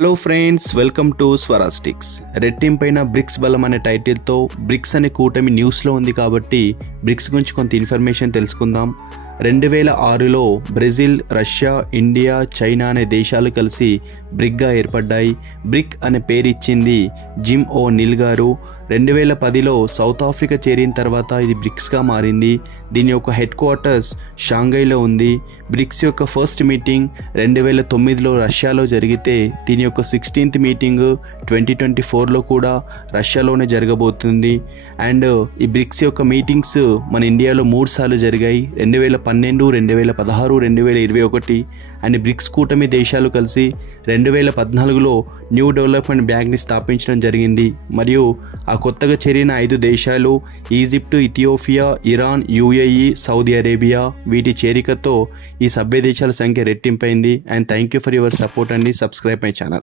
Hello friends, welcome to స్వరాస్టిక్స్. రెట్టింపైన BRICS బలం అనే టైటిల్తో బ్రిక్స్ అనే కూటమి న్యూస్లో ఉంది కాబట్టి బ్రిక్స్ గురించి కొంత ఇన్ఫర్మేషన్ తెలుసుకుందాం. 2006లో బ్రెజిల్, రష్యా, ఇండియా, చైనా అనే దేశాలు కలిసి బ్రిక్గా ఏర్పడ్డాయి. బ్రిక్ అనే పేరు ఇచ్చింది జిమ్ ఓ నిల్ గారు. 2010లో సౌత్ ఆఫ్రికా చేరిన తర్వాత ఇది బ్రిక్స్గా మారింది. దీని యొక్క హెడ్ క్వార్టర్స్ షాంఘైలో ఉంది. బ్రిక్స్ యొక్క ఫస్ట్ మీటింగ్ 2009లో రష్యాలో జరిగితే దీని యొక్క 16th మీటింగ్ 2024లో కూడా రష్యాలోనే జరగబోతుంది. అండ్ ఈ బ్రిక్స్ యొక్క మీటింగ్స్ మన ఇండియాలో 3 సార్లు జరిగాయి. 2012, 2016, 2021. అండ్ బ్రిక్స్ కూటమి దేశాలు కలిసి 2014లో న్యూ డెవలప్మెంట్ బ్యాంక్ని స్థాపించడం జరిగింది. మరియు ఆ కొత్తగా చేరిన 5 దేశాలు Egypt, Ethiopia, Iran, UAE, Saudi Arabia. వీటి చేరికతో ఈ సభ్య దేశాల సంఖ్య రెట్టింపైంది. And thank you for your support అండి. Subscribe my channel.